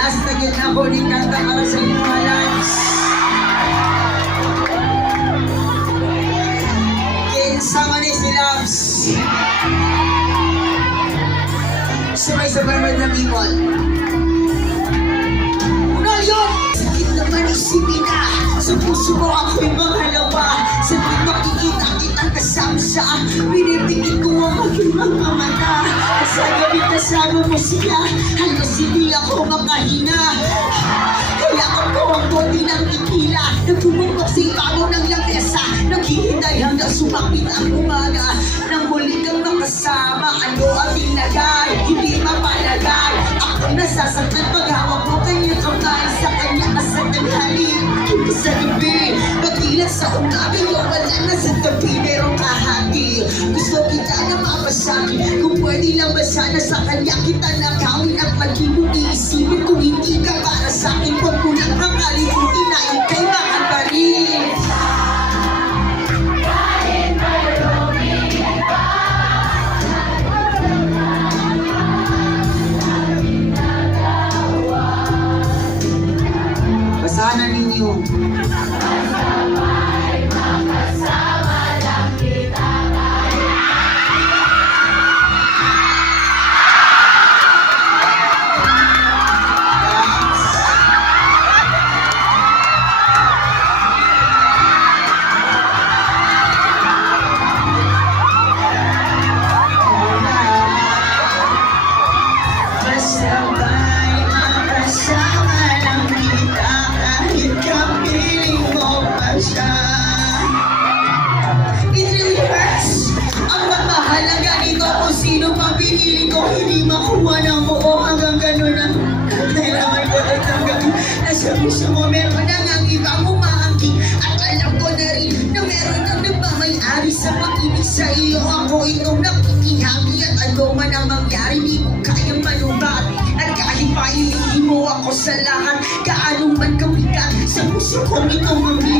Last na gitna ko ni kanta para sa inyo mga lads. Kinsama ni si Labs. Sabay-sabay with the people. Unal yun! Sakit naman isipin na sa puso mo ako'y mahalawa. Sa tuwing makikita kitang kasama siya, pinipigit ko ang aking mga mata. Sa gabi kasama mo siya, halos hindi ako makahinga. Kaya ako ang bote ng tequila, nagpumukok sa ibabaw ng lamesa, naghihintay hanggang sumapit ang umaga. Nang muli kang makasama, ano ang tinagay? Hindi mapalagay. Ako'y nasasaktan paghawak mo kanyang kamay, sa kanya kasatang halik. Hindi sa gabi, pagkilat sa umaga, wala na sa tabi, merong kahati. Gusto kita na mapasakin, kung pwede lang ba sana sa kanya kita nakawin at maging mong iisipin kung hindi ka para sa akin. Huwag mo lang makalimutin na ika'y makagaling. Basahan na ninyo. Pinili ko, hindi makuha ng buo hanggang gano'n na kailangan ko na tanggapin. Nasa puso mo meron na ang ibang umaangking. At alam ko na rin na meron ang nagmamayari sa pag-ibig sa iyo. Ako itong nakikihagi at ano man ang mangyari, di ko kayang manubat. At kahit pa ilihim mo ako sa lahat, kaano man kabigat, sa puso ko itong mamili.